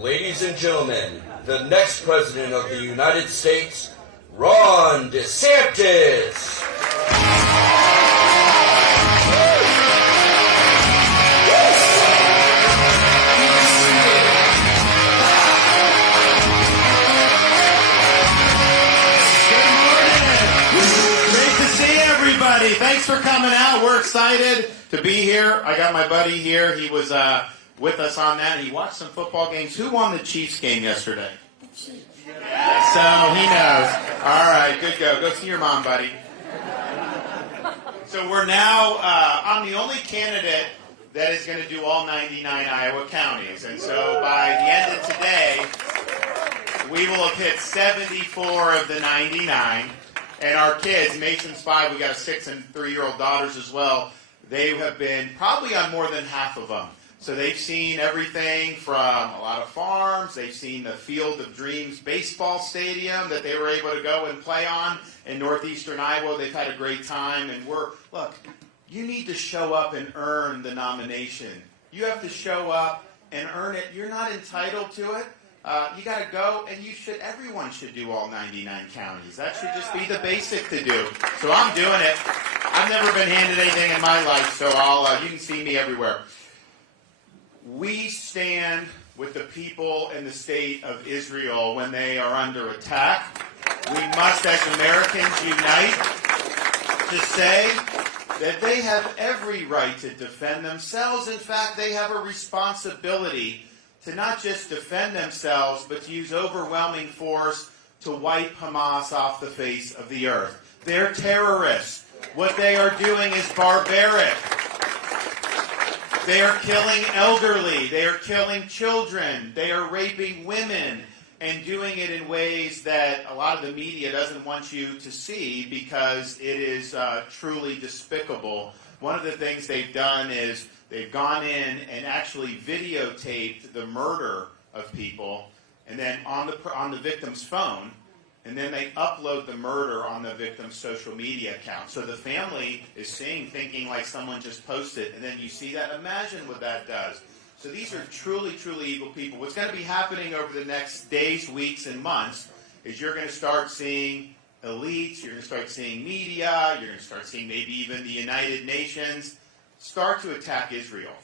Ladies and gentlemen, the next President of the United States, Ron DeSantis. Thanks for coming out. We're excited to be here. I got my buddy here. He was with us on that, and he watched some football games. Who won the Chiefs game yesterday? So he knows. All right, good go. Go see your mom, buddy. So we're now, I'm the only candidate that is going to do all 99 Iowa counties. And so by the end of today, we will have hit 74 of the 99. And our kids, Mason's 5, we got a 6 and 3-year-old daughters as well. They have been probably on more than half of them. So they've seen everything from a lot of farms. They've seen the Field of Dreams baseball stadium that they were able to go and play on in northeastern Iowa. They've had a great time. And look, you need to show up and earn the nomination. You have to show up and earn it. You're not entitled to it. You got to go, and everyone should do all 99 counties. That should just be the basic to do. So I'm doing it. I've never been handed anything in my life, so you can see me everywhere. We stand with the people in the state of Israel when they are under attack. We must, as Americans, unite to say that they have every right to defend themselves. In fact, they have a responsibility to not just defend themselves, but to use overwhelming force to wipe Hamas off the face of the earth. They're terrorists. What they are doing is barbaric. They are killing elderly. They are killing children. They are raping women and doing it in ways that a lot of the media doesn't want you to see because it is truly despicable. One of the things they've done is they've gone in and actually videotaped the murder of people, and then on the victim's phone, and then they upload the murder on the victim's social media account. So the family is thinking like someone just posted, and then you see that. Imagine what that does. So these are truly, truly evil people. What's going to be happening over the next days, weeks, and months is you're going to start seeing elites, you're going to start seeing media, you're going to start seeing maybe even the United Nations start to attack Israel.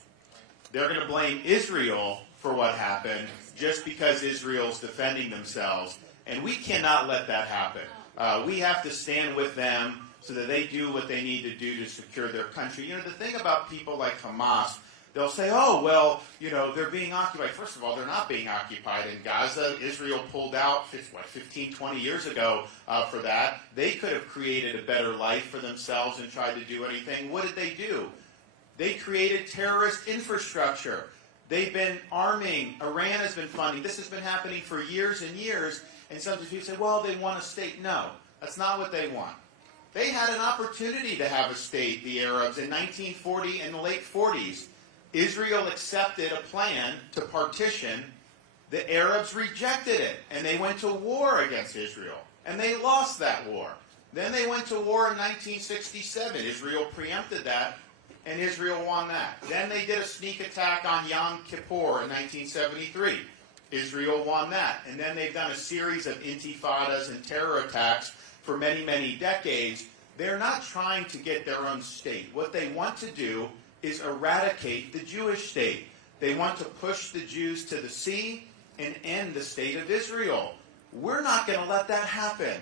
They're going to blame Israel for what happened just because Israel's defending themselves, and we cannot let that happen. We have to stand with them so that they do what they need to do to secure their country. You know, the thing about people like Hamas, they'll say, oh, well, they're being occupied. First of all, they're not being occupied in Gaza. Israel pulled out, 15, 20 years ago for that. They could have created a better life for themselves and tried to do anything. What did they do? They created terrorist infrastructure. They've been arming. Iran has been funding. This has been happening for years and years. And sometimes people say, well, they want a state. No, that's not what they want. They had an opportunity to have a state, the Arabs, in 1940 and the late 40s. Israel accepted a plan to partition. The Arabs rejected it, and they went to war against Israel. And they lost that war. Then they went to war in 1967. Israel preempted that. And Israel won that. Then they did a sneak attack on Yom Kippur in 1973. Israel won that. And then they've done a series of intifadas and terror attacks for many, many decades. They're not trying to get their own state. What they want to do is eradicate the Jewish state. They want to push the Jews to the sea and end the state of Israel. We're not going to let that happen.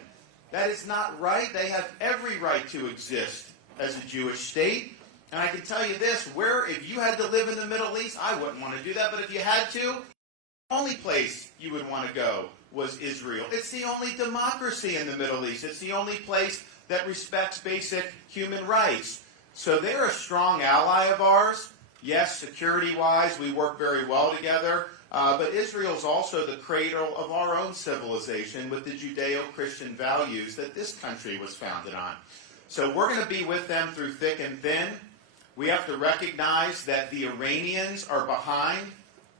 That is not right. They have every right to exist as a Jewish state. And I can tell you this, if you had to live in the Middle East, I wouldn't want to do that, but if you had to, the only place you would want to go was Israel. It's the only democracy in the Middle East. It's the only place that respects basic human rights. So they're a strong ally of ours. Yes, security-wise, we work very well together. But Israel's also the cradle of our own civilization with the Judeo-Christian values that this country was founded on. So we're going to be with them through thick and thin. We have to recognize that the Iranians are behind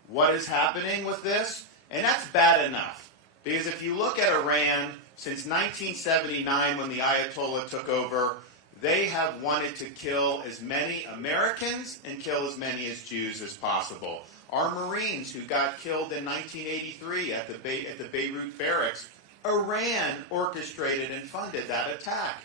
what is happening with this, and that's bad enough. Because if you look at Iran, since 1979 when the Ayatollah took over, they have wanted to kill as many Americans and kill as many as Jews as possible. Our Marines who got killed in 1983 at the Beirut barracks, Iran orchestrated and funded that attack.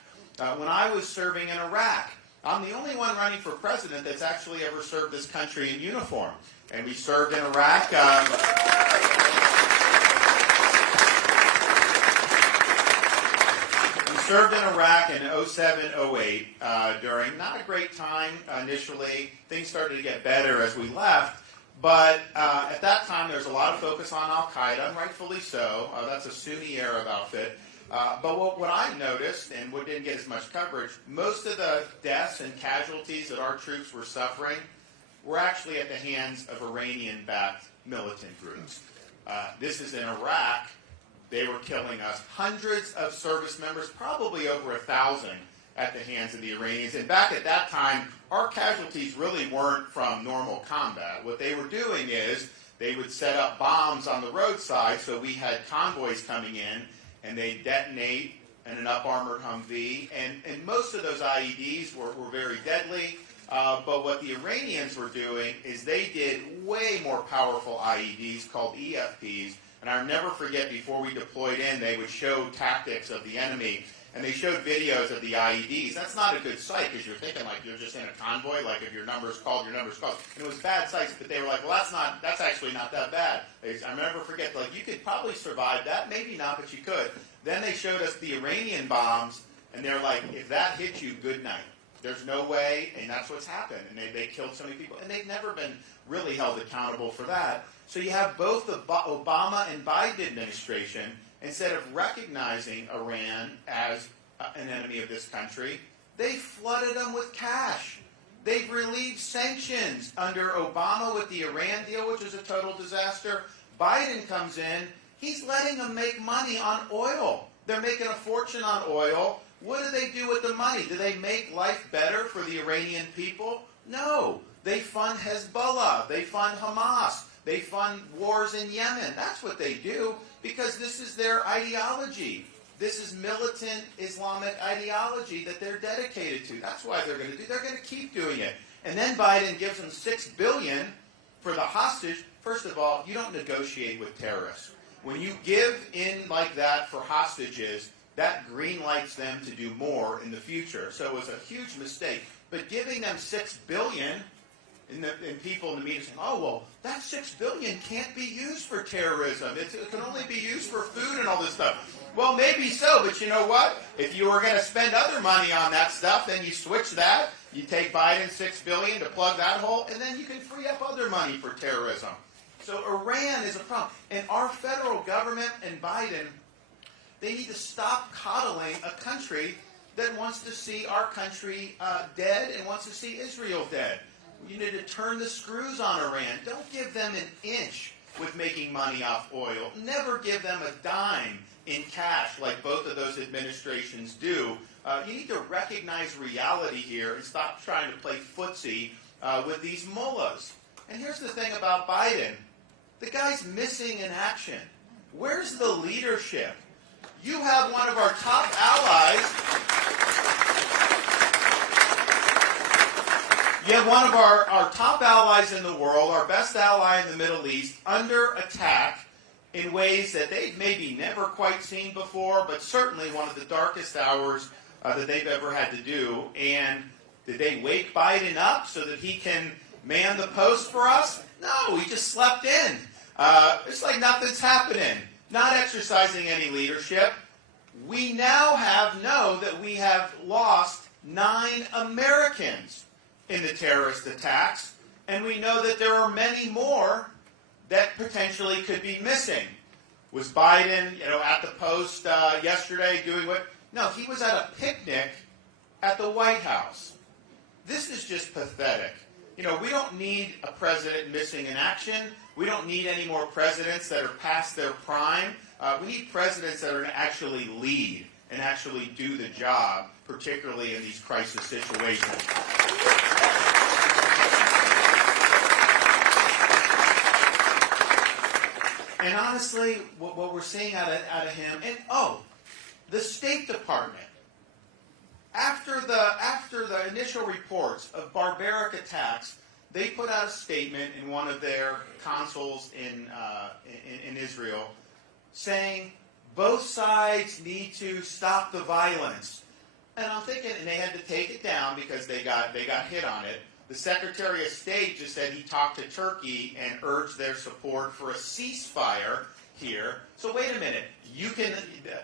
When I was serving in Iraq, I'm the only one running for president that's actually ever served this country in uniform. And we served in Iraq. We served in Iraq in 07, 08 during not a great time initially. Things started to get better as we left. But at that time, there was a lot of focus on Al-Qaeda, and rightfully so. That's a Sunni Arab outfit. But what I noticed, and what didn't get as much coverage, most of the deaths and casualties that our troops were suffering were actually at the hands of Iranian-backed militant groups. This is in Iraq. They were killing us. Hundreds of service members, probably over 1,000, at the hands of the Iranians. And back at that time, our casualties really weren't from normal combat. What they were doing is they would set up bombs on the roadside, so we had convoys coming in, and they detonate in an up-armored Humvee. And most of those IEDs were very deadly. But what the Iranians were doing is they did way more powerful IEDs called EFPs. And I'll never forget, before we deployed in, they would show tactics of the enemy. And they showed videos of the IEDs. That's not a good sight, because you're thinking like you're just in a convoy, like if your number's called, your number's called. And it was bad sights, but they were like, well, that's actually not that bad. I'll never forget, like, you could probably survive that. Maybe not, but you could. Then they showed us the Iranian bombs, and they're like, if that hits you, good night. There's no way, and that's what's happened. And they killed so many people. And they've never been really held accountable for that. So you have both the Obama and Biden administration, instead of recognizing Iran as an enemy of this country, they flooded them with cash. They've relieved sanctions under Obama with the Iran deal, which was a total disaster. Biden comes in. He's letting them make money on oil. They're making a fortune on oil. What do they do with the money? Do they make life better for the Iranian people? No. They fund Hezbollah. They fund Hamas. They fund wars in Yemen. That's what they do, because this is their ideology. This is militant Islamic ideology that they're dedicated to. That's why they're going to do. They're going to keep doing it. And then Biden gives them $6 billion for the hostage. First of all, you don't negotiate with terrorists. When you give in like that for hostages, that green lights them to do more in the future. So it was a huge mistake. But giving them $6 billion, and people in the media saying, oh, well, that $6 billion can't be used for terrorism. It can only be used for food and all this stuff. Well, maybe so, but you know what? If you were going to spend other money on that stuff, then you switch that. You take Biden's $6 billion to plug that hole, and then you can free up other money for terrorism. So Iran is a problem. And our federal government and Biden, they need to stop coddling a country that wants to see our country dead and wants to see Israel dead. You need to turn the screws on Iran. Don't give them an inch with making money off oil. Never give them a dime in cash like both of those administrations do. You need to recognize reality here and stop trying to play footsie with these mullahs. And here's the thing about Biden. The guy's missing in action. Where's the leadership? You have one of our top allies. You have one of our top allies in the world, our best ally in the Middle East, under attack in ways that they've maybe never quite seen before, but certainly one of the darkest hours that they've ever had to do. And did they wake Biden up so that he can man the post for us? No, he just slept in. It's like nothing's happening. Not exercising any leadership. We now know that we have lost 9 Americans in the terrorist attacks, and we know that there are many more that potentially could be missing. Was Biden, at the post yesterday doing what? No, he was at a picnic at the White House. This is just pathetic. We don't need a president missing in action. We don't need any more presidents that are past their prime. We need presidents that are going to actually lead and actually do the job, particularly in these crisis situations. And honestly, what we're seeing out of him, and the State Department. After the initial reports of barbaric attacks, they put out a statement in one of their consuls in Israel saying both sides need to stop the violence. And I'm thinking, and they had to take it down because they got hit on it. The Secretary of State just said he talked to Turkey and urged their support for a ceasefire here. So wait a minute.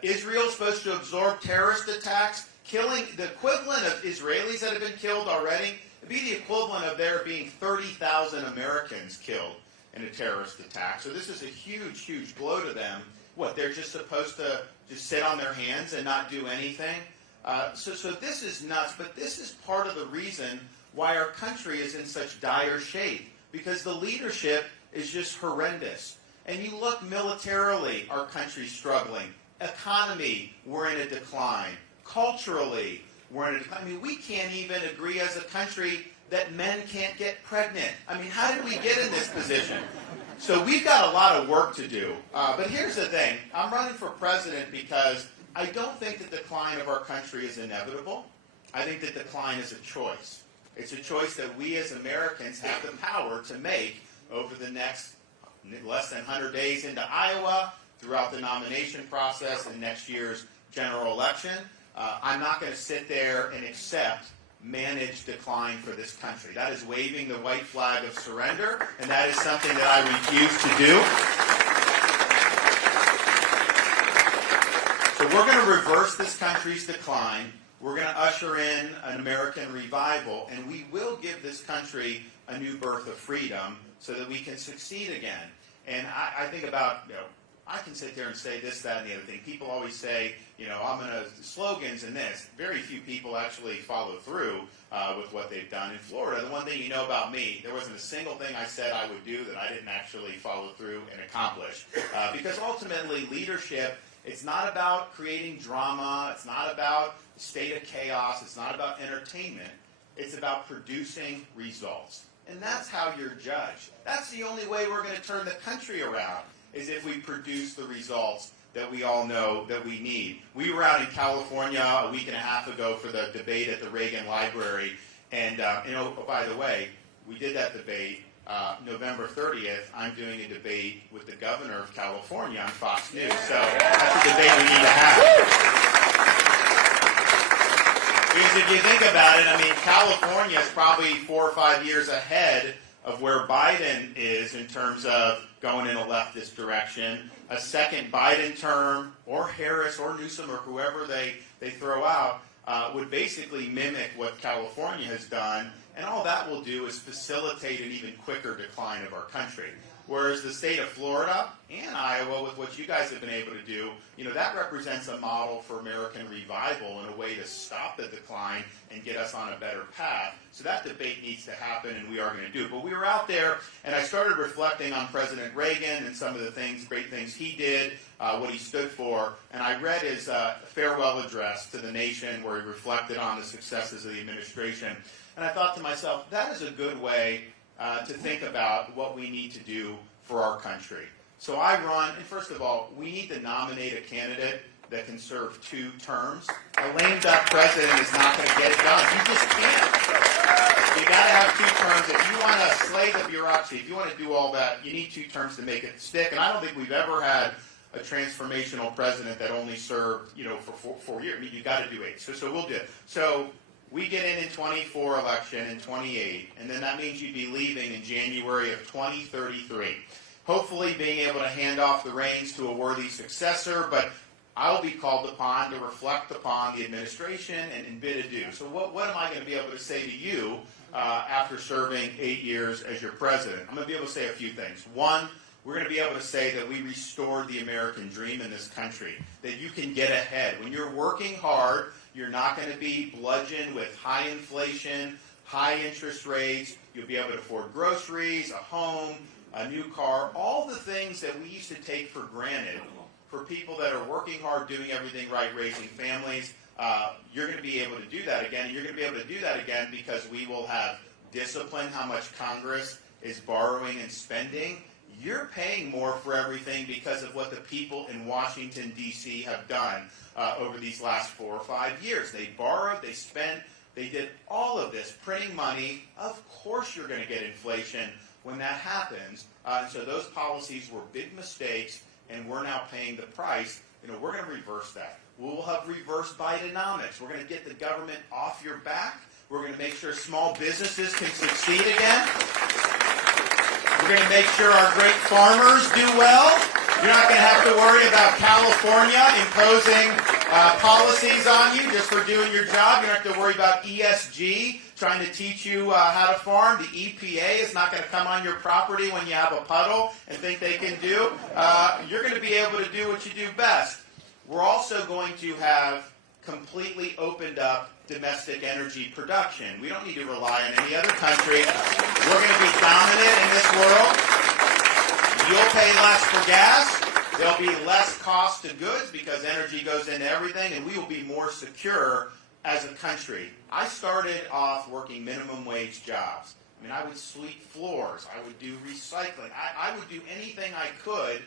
Israel's supposed to absorb terrorist attacks, killing the equivalent of Israelis that have been killed already. It'd be the equivalent of there being 30,000 Americans killed in a terrorist attack. So this is a huge, huge blow to them. What, they're just supposed to just sit on their hands and not do anything? So this is nuts, but this is part of the reason why our country is in such dire shape, because the leadership is just horrendous. And you look militarily, our country's struggling. Economy, we're in a decline. Culturally, we're in a decline. I mean, we can't even agree as a country that men can't get pregnant. I mean, how did we get in this position? So we've got a lot of work to do. But here's the thing. I'm running for president because I don't think the decline of our country is inevitable. I think the decline is a choice. It's a choice that we as Americans have the power to make over the next less than 100 days into Iowa, throughout the nomination process and next year's general election. I'm not going to sit there and accept managed decline for this country. That is waving the white flag of surrender, and that is something that I refuse to do. So we're going to reverse this country's decline. We're going to usher in an American revival, and we will give this country a new birth of freedom so that we can succeed again. And I think about, I can sit there and say this, that, and the other thing. People always say, I'm going to, slogans and this. Very few people actually follow through with what they've done in Florida. The one thing you know about me, there wasn't a single thing I said I would do that I didn't actually follow through and accomplish. Because ultimately, leadership, it's not about creating drama. It's not about a state of chaos. It's not about entertainment. It's about producing results. And that's how you're judged. That's the only way we're going to turn the country around, is if we produce the results that we all know that we need. We were out in California a week and a half ago for the debate at the Reagan Library. And, by the way, we did that debate. November 30th, I'm doing a debate with the governor of California on Fox News. So that's a debate we need to have. Because if you think about it, California is probably 4 or 5 years ahead of where Biden is in terms of going in a leftist direction. A second Biden term, or Harris, or Newsom, or whoever they throw out, would basically mimic what California has done. And all that will do is facilitate an even quicker decline of our country. Whereas the state of Florida and Iowa, with what you guys have been able to do, that represents a model for American revival and a way to stop the decline and get us on a better path. So that debate needs to happen, and we are going to do it. But we were out there, and I started reflecting on President Reagan and some of the great things he did, what he stood for. And I read his farewell address to the nation where he reflected on the successes of the administration. And I thought to myself, that is a good way to think about what we need to do for our country. So I run, and first of all, we need to nominate a candidate that can serve 2 terms. A lame duck president is not going to get it done. You just can't. You got to have 2 terms. If you want to slay the bureaucracy, if you want to do all that, you need 2 terms to make it stick. And I don't think we've ever had a transformational president that only served, for 4 years. You got to do 8. So we'll do it. So we get in 24 election and 28, and then that means you'd be leaving in January of 2033. Hopefully being able to hand off the reins to a worthy successor, but I'll be called upon to reflect upon the administration and bid adieu. So what am I going to be able to say to you after serving 8 years as your president? I'm going to be able to say a few things. One, we're going to be able to say that we restored the American dream in this country, that you can get ahead. When you're working hard, you're not going to be bludgeoned with high inflation, high interest rates. You'll be able to afford groceries, a home, a new car, all the things that we used to take for granted for people that are working hard, doing everything right, raising families. You're going to be able to do that again. And you're going to be able to do that again because we will have disciplined how much Congress is borrowing and spending. you're paying more for everything because of what the people in Washington, D.C. have done over these last 4 or 5 years. They borrowed, they spent, they did all of this, printing money. Of course you're going to get inflation when that happens. So those policies were big mistakes, and we're now paying the price. We're going to reverse that. We'll have reverse Bidenomics. We're going to get the government off your back. We're going to make sure small businesses can succeed again. We're going to make sure our great farmers do well. You're not going to have to worry about California imposing policies on you just for doing your job. You don't have to worry about ESG trying to teach you how to farm. The EPA is not going to come on your property when you have a puddle and think they can do. You're going to be able to do what you do best. We're also going to have completely opened up domestic energy production. We don't need to rely on any other country. We're going to be dominant in this world. You'll pay less for gas. There'll be less cost to goods because energy goes into everything, and we will be more secure as a country. I started off working minimum wage jobs. I would sweep floors. I would do recycling. I would do anything I could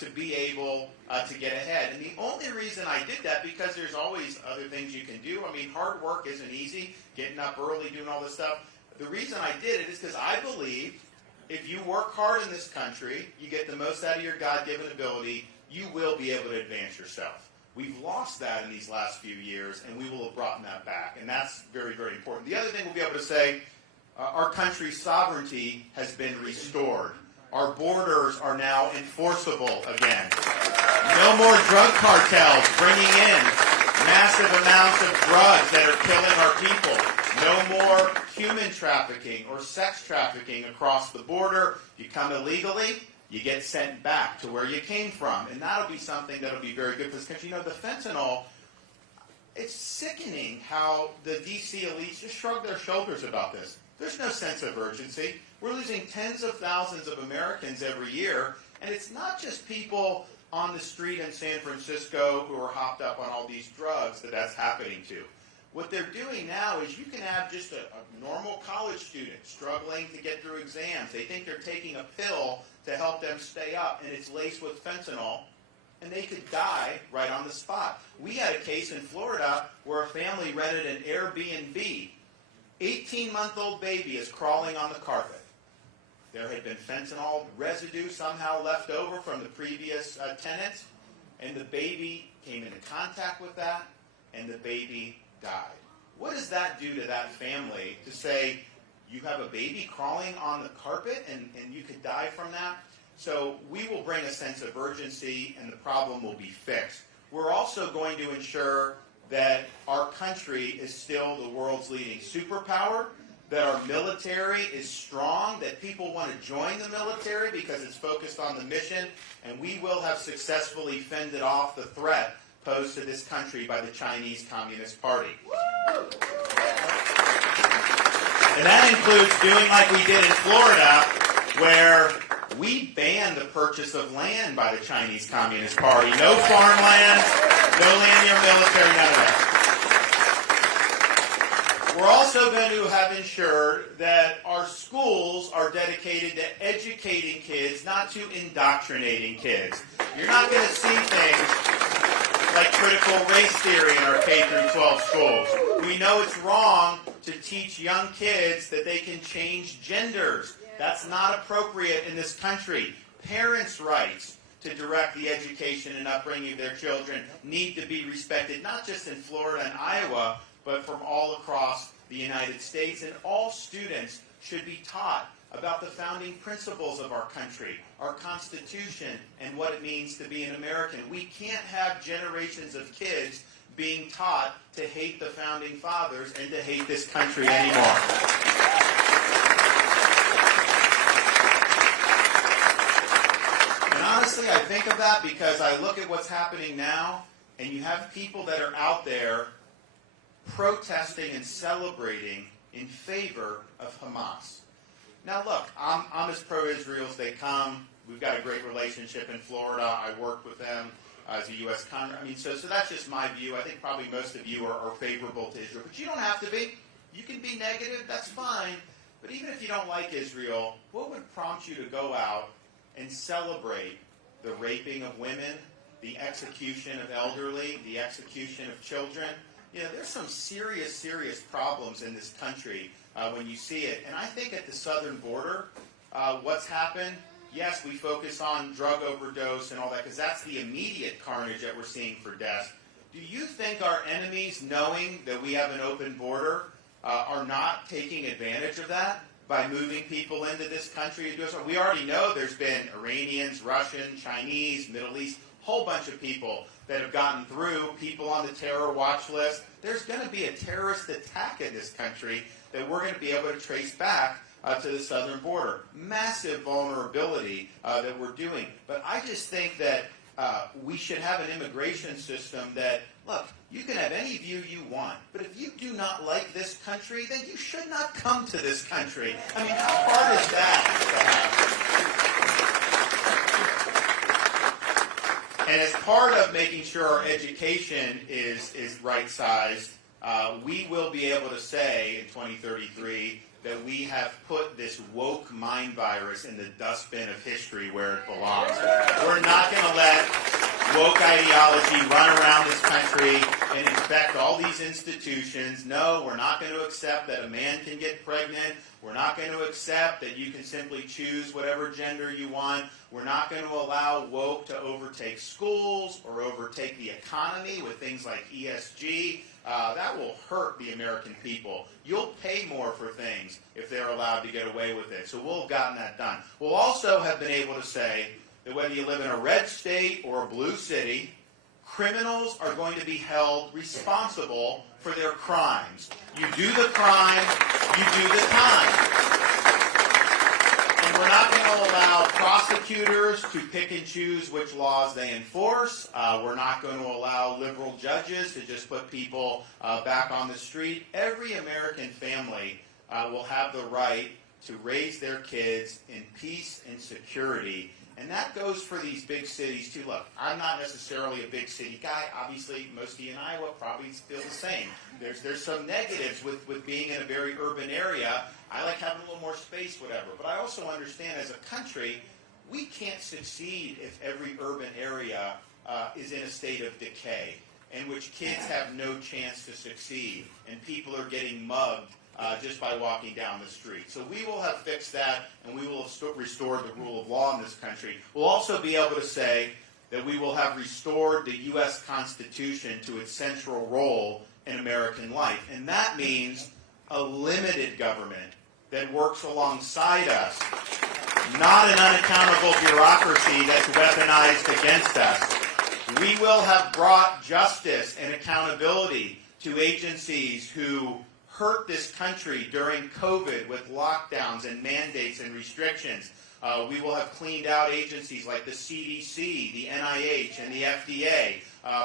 to be able to get ahead. And the only reason I did that, because there's always other things you can do. Hard work isn't easy, getting up early, doing all this stuff. The reason I did it is because I believe if you work hard in this country, you get the most out of your God-given ability, you will be able to advance yourself. We've lost that in these last few years, and we will have brought that back. And that's very, very important. The other thing we'll be able to say, our country's sovereignty has been restored. Our borders are now enforceable again. No more drug cartels bringing in massive amounts of drugs that are killing our people. No more human trafficking or sex trafficking across the border. You come illegally, you get sent back to where you came from. And that'll be something that'll be very good for this country. The fentanyl, it's sickening how the D.C. elites just shrug their shoulders about this. There's no sense of urgency. We're losing tens of thousands of Americans every year, and it's not just people on the street in San Francisco who are hopped up on all these drugs that's happening to. What they're doing now is you can have just a normal college student struggling to get through exams. They think they're taking a pill to help them stay up, and it's laced with fentanyl, and they could die right on the spot. We had a case in Florida where a family rented an Airbnb. 18-month-old baby is crawling on the carpet. There had been fentanyl residue somehow left over from the previous tenants, and the baby came into contact with that, and the baby died. What does that do to that family to say, you have a baby crawling on the carpet and you could die from that? So we will bring a sense of urgency, and the problem will be fixed. We're also going to ensure that our country is still the world's leading superpower, that our military is strong, that people want to join the military because it's focused on the mission, and we will have successfully fended off the threat posed to this country by the Chinese Communist Party. And that includes doing like we did in Florida, where we banned the purchase of land by the Chinese Communist Party. No farmland, no land near military, none of that. We're also going to have ensured that our schools are dedicated to educating kids, not to indoctrinating kids. You're not going to see things like critical race theory in our K-12 schools. We know it's wrong to teach young kids that they can change genders. That's not appropriate in this country. Parents' rights to direct the education and upbringing of their children need to be respected, not just in Florida and Iowa, but from all across the United States. And all students should be taught about the founding principles of our country, our Constitution, and what it means to be an American. We can't have generations of kids being taught to hate the founding fathers and to hate this country anymore. And honestly, I think of that because I look at what's happening now, and you have people that are out there protesting and celebrating in favor of Hamas. Now look, I'm as pro-Israel as they come. We've got a great relationship in Florida. I worked with them as a U.S. Congressman. So that's just my view. I think probably most of you are favorable to Israel. But you don't have to be. You can be negative. That's fine. But even if you don't like Israel, what would prompt you to go out and celebrate the raping of women, the execution of elderly, the execution of children. You know, there's some serious, serious problems in this country when you see it. And I think at the southern border, what's happened, yes, we focus on drug overdose and all that, because that's the immediate carnage that we're seeing for deaths. Do you think our enemies, knowing that we have an open border, are not taking advantage of that by moving people into this country? We already know there's been Iranians, Russians, Chinese, Middle East, whole bunch of people that have gotten through, people on the terror watch list. There's going to be a terrorist attack in this country that we're going to be able to trace back to the southern border. Massive vulnerability that we're doing. But I just think that we should have an immigration system that, look, you can have any view you want, but if you do not like this country, then you should not come to this country. I mean, how hard is that? And as part of making sure our education is right-sized, we will be able to say in 2033 that we have put this woke mind virus in the dustbin of history where it belongs. We're not going to let woke ideology run around this country and infect all these institutions. No, we're not going to accept that a man can get pregnant. We're not going to accept that you can simply choose whatever gender you want. We're not going to allow woke to overtake schools or overtake the economy with things like ESG. That will hurt the American people. You'll pay more for things if they're allowed to get away with it. So we'll have gotten that done. We'll also have been able to say that whether you live in a red state or a blue city, criminals are going to be held responsible for their crimes. You do the crime, you do the time. And we're not going to allow prosecutors to pick and choose which laws they enforce. We're not going to allow liberal judges to just put people back on the street. Every American family will have the right to raise their kids in peace and security. And that goes for these big cities, too. Look, I'm not necessarily a big city guy. Obviously, most of you in Iowa probably feel the same. There's some negatives with being in a very urban area. I like having a little more space, whatever. But I also understand as a country, we can't succeed if every urban area is in a state of decay, in which kids have no chance to succeed, and people are getting mugged just by walking down the street. So we will have fixed that, and we will have restored the rule of law in this country. We'll also be able to say that we will have restored the U.S. Constitution to its central role in American life. And that means a limited government that works alongside us, not an unaccountable bureaucracy that's weaponized against us. We will have brought justice and accountability to agencies who hurt this country during COVID with lockdowns and mandates and restrictions. We will have cleaned out agencies like the CDC, the NIH, and the FDA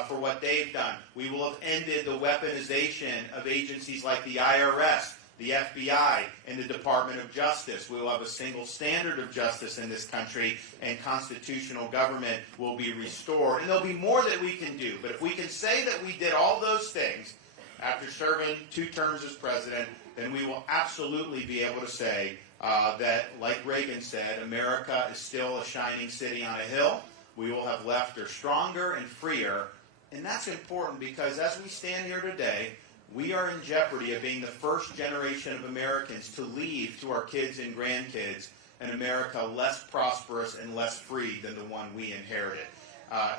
for what they've done. We will have ended the weaponization of agencies like the IRS, the FBI, and the Department of Justice. We will have a single standard of justice in this country, and constitutional government will be restored. And there'll be more that we can do. But if we can say that we did all those things after serving 2 terms as president, then we will absolutely be able to say that, like Reagan said, America is still a shining city on a hill. We will have left her stronger and freer. And that's important because as we stand here today, we are in jeopardy of being the first generation of Americans to leave to our kids and grandkids an America less prosperous and less free than the one we inherited.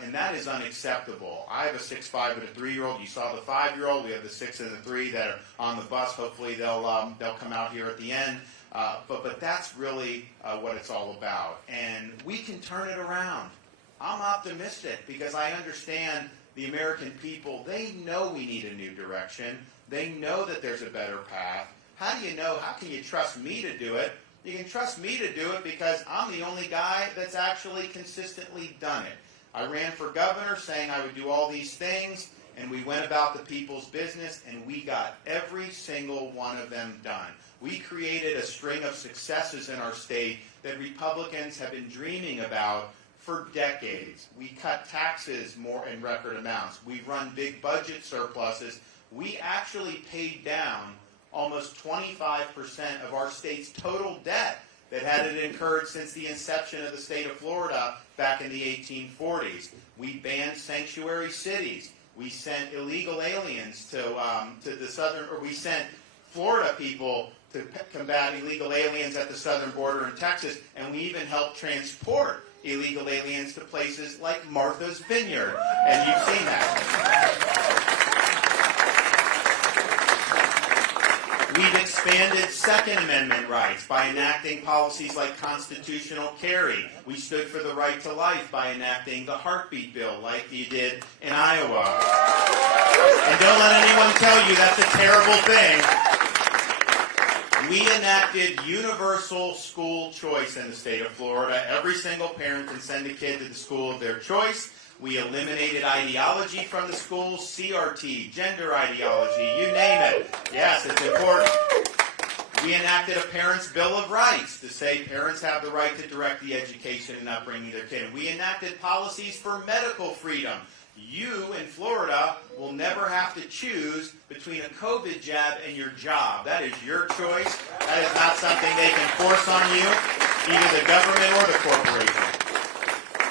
And that is unacceptable. I have a 6'5" and a 3-year-old. You saw the 5-year-old. We have the 6 and the 3 that are on the bus. Hopefully they'll come out here at the end. But that's really what it's all about. And we can turn it around. I'm optimistic because I understand the American people. They know we need a new direction. They know that there's a better path. How do you know? How can you trust me to do it? You can trust me to do it because I'm the only guy that's actually consistently done it. I ran for governor saying I would do all these things, and we went about the people's business, and we got every single one of them done. We created a string of successes in our state that Republicans have been dreaming about for decades. We cut taxes more in record amounts. We've run big budget surpluses. We actually paid down almost 25% of our state's total debt that hadn't occurred since the inception of the state of Florida back in the 1840s. We banned sanctuary cities. We sent illegal aliens to the southern, or we sent Florida people to combat illegal aliens at the southern border in Texas, and we even helped transport illegal aliens to places like Martha's Vineyard, and you've seen that. We've expanded Second Amendment rights by enacting policies like constitutional carry. We stood for the right to life by enacting the heartbeat bill like you did in Iowa. And don't let anyone tell you that's a terrible thing. We enacted universal school choice in the state of Florida. Every single parent can send a kid to the school of their choice. We eliminated ideology from the schools, CRT, gender ideology, you name it. Yes, it's important. We enacted a Parents' Bill of Rights to say parents have the right to direct the education and upbringing of their kid. We enacted policies for medical freedom. You in Florida will never have to choose between a COVID jab and your job. That is your choice. That is not something they can force on you, either the government or the corporation.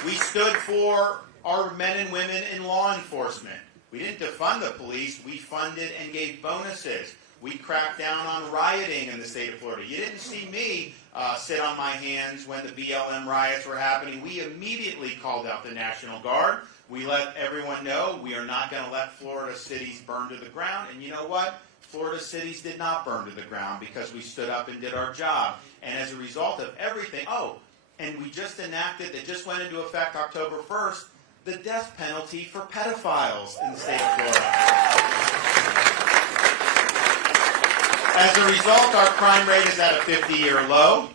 We stood for our men and women in law enforcement. We didn't defund the police. We funded and gave bonuses. We cracked down on rioting in the state of Florida. You didn't see me sit on my hands when the BLM riots were happening. We immediately called out the National Guard. We let everyone know we are not going to let Florida cities burn to the ground. And you know what? Florida cities did not burn to the ground because we stood up and did our job. And as a result of everything, and we just enacted, that just went into effect October 1st, the death penalty for pedophiles in the state of Florida. As a result, our crime rate is at a 50-year low.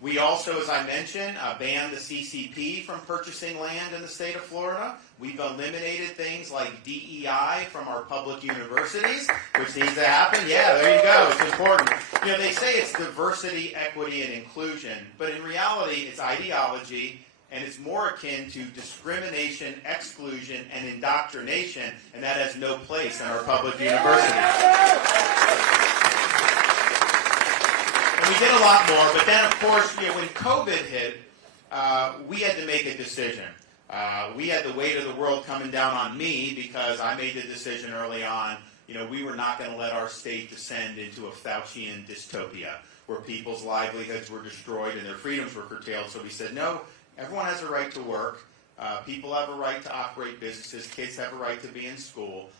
We also, as I mentioned, banned the CCP from purchasing land in the state of Florida. We've eliminated things like DEI from our public universities, which needs to happen. Yeah, there you go. It's important. You know, they say it's diversity, equity, and inclusion, but in reality, it's ideology, and it's more akin to discrimination, exclusion, and indoctrination, and that has no place in our public universities. And we did a lot more, but then, of course, when COVID hit, we had to make a decision. We had the weight of the world coming down on me because I made the decision early on, we were not going to let our state descend into a Faucian dystopia where people's livelihoods were destroyed and their freedoms were curtailed. So we said, no, everyone has a right to work. People have a right to operate businesses. Kids have a right to be in school.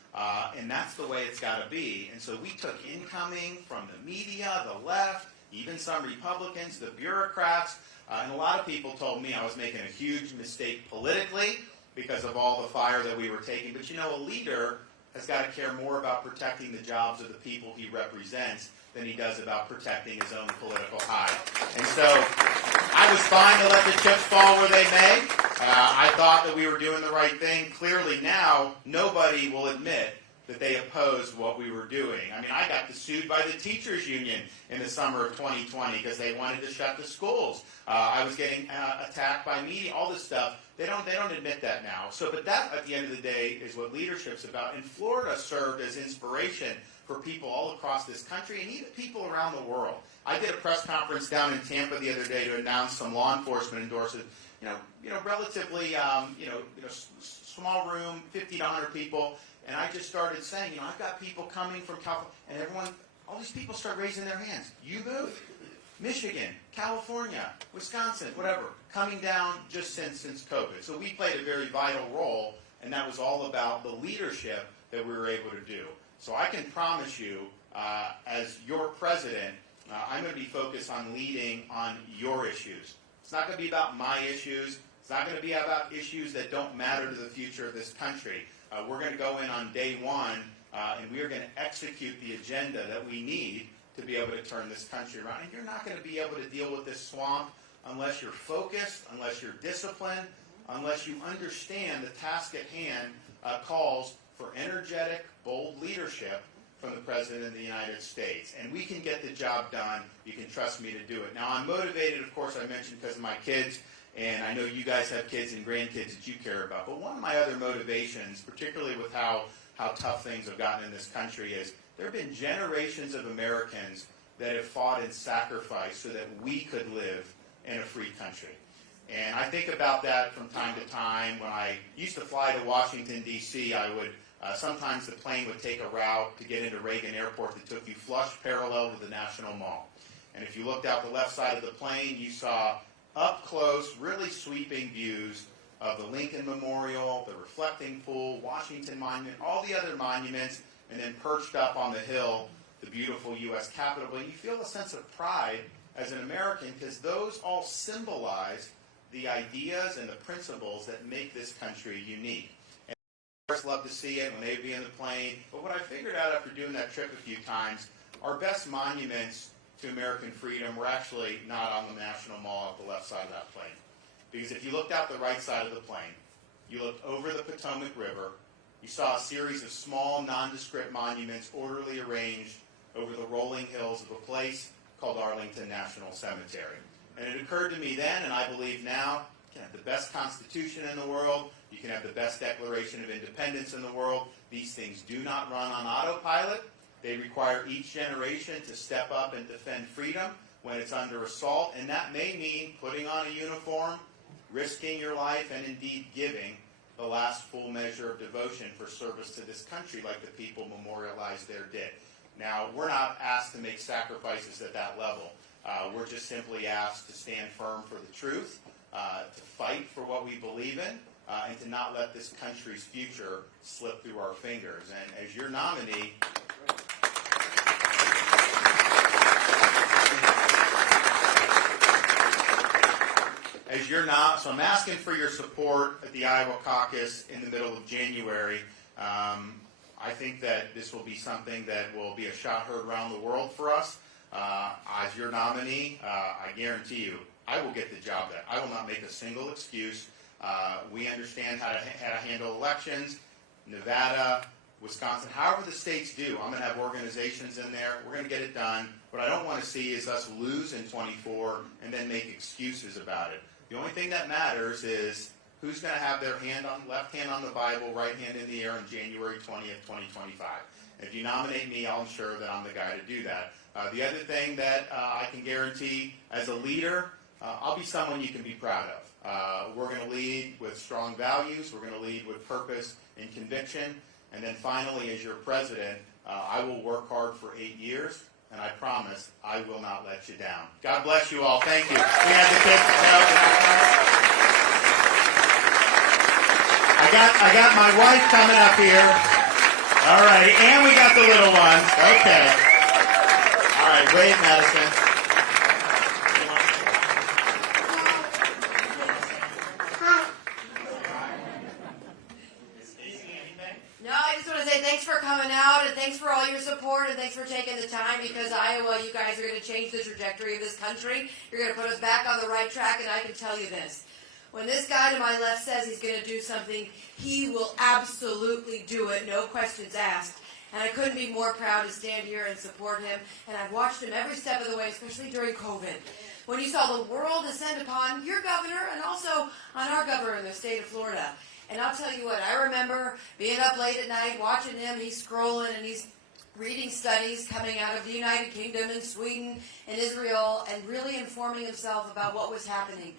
And that's the way it's got to be. And so we took incoming from the media, the left, even some Republicans, the bureaucrats, and a lot of people told me I was making a huge mistake politically because of all the fire that we were taking. But a leader has got to care more about protecting the jobs of the people he represents than he does about protecting his own political hide. And so I was fine to let the chips fall where they may. I thought that we were doing the right thing. Clearly now, nobody will admit that they opposed what we were doing. I mean, I got sued by the teachers union in the summer of 2020 because they wanted to shut the schools. I was getting attacked by media, all this stuff. They don't admit that now. So, but that, at the end of the day, is what leadership's about. And Florida served as inspiration for people all across this country and even people around the world. I did a press conference down in Tampa the other day to announce some law enforcement endorsements. Relatively, small room, 50 to 100 people. And I just started saying, I've got people coming from California, and all these people start raising their hands. You moved? Michigan, California, Wisconsin, whatever, coming down just since COVID. So we played a very vital role, and that was all about the leadership that we were able to do. So I can promise you, as your president, I'm going to be focused on leading on your issues. It's not going to be about my issues. It's not going to be about issues that don't matter to the future of this country. We're going to go in on day one, and we are going to execute the agenda that we need to be able to turn this country around. And you're not going to be able to deal with this swamp unless you're focused, unless you're disciplined, unless you understand the task at hand calls for energetic, bold leadership from the President of the United States. And we can get the job done. You can trust me to do it. Now, I'm motivated, of course, I mentioned because of my kids. And I know you guys have kids and grandkids that you care about. But one of my other motivations, particularly with how tough things have gotten in this country, is there have been generations of Americans that have fought and sacrificed so that we could live in a free country. And I think about that from time to time. When I used to fly to Washington, D.C., I would sometimes the plane would take a route to get into Reagan Airport that took you flush parallel to the National Mall. And if you looked out the left side of the plane, you saw up close, really sweeping views of the Lincoln Memorial, the Reflecting Pool, Washington Monument, all the other monuments, and then perched up on the hill, the beautiful U.S. Capitol. And you feel a sense of pride as an American because those all symbolize the ideas and the principles that make this country unique. And I first love to see it when they'd be in the plane. But what I figured out after doing that trip a few times, our best monuments to American freedom were actually not on the National Mall at the left side of that plane. Because if you looked out the right side of the plane, you looked over the Potomac River, you saw a series of small, nondescript monuments orderly arranged over the rolling hills of a place called Arlington National Cemetery. And it occurred to me then, and I believe now, you can have the best Constitution in the world, you can have the best Declaration of Independence in the world. These things do not run on autopilot. They require each generation to step up and defend freedom when it's under assault, and that may mean putting on a uniform, risking your life, and indeed giving the last full measure of devotion for service to this country like the people memorialized there did. Now, we're not asked to make sacrifices at that level. We're just simply asked to stand firm for the truth, to fight for what we believe in, and to not let this country's future slip through our fingers. And as your nominee, so I'm asking for your support at the Iowa caucus in the middle of January. I think that this will be something that will be a shot heard around the world for us. As your nominee, I guarantee you, I will get the job done. I will not make a single excuse. We understand how to handle elections. Nevada, Wisconsin, however the states do, I'm going to have organizations in there. We're going to get it done. What I don't want to see is us lose in 24 and then make excuses about it. The only thing that matters is who's going to have their left hand on the Bible, right hand in the air on January 20th, 2025. If you nominate me, I'll ensure that I'm the guy to do that. The other thing that I can guarantee as a leader, I'll be someone you can be proud of. We're going to lead with strong values. We're going to lead with purpose and conviction. And then finally, as your president, I will work hard for 8 years. And I promise I will not let you down. God bless you all. Thank you. We had the kids. I got my wife coming up here. All right, and we got the little ones. Okay. All right, wave, Madison. Thanks for coming out, and thanks for all your support, and thanks for taking the time, because Iowa, you guys are going to change the trajectory of this country. You're going to put us back on the right track, and I can tell you this. When this guy to my left says he's going to do something, he will absolutely do it, no questions asked. And I couldn't be more proud to stand here and support him, and I've watched him every step of the way, especially during COVID. When you saw the world descend upon your governor and also on our governor in the state of Florida. And I'll tell you what, I remember being up late at night, watching him. He's scrolling and he's reading studies coming out of the United Kingdom and Sweden and Israel and really informing himself about what was happening.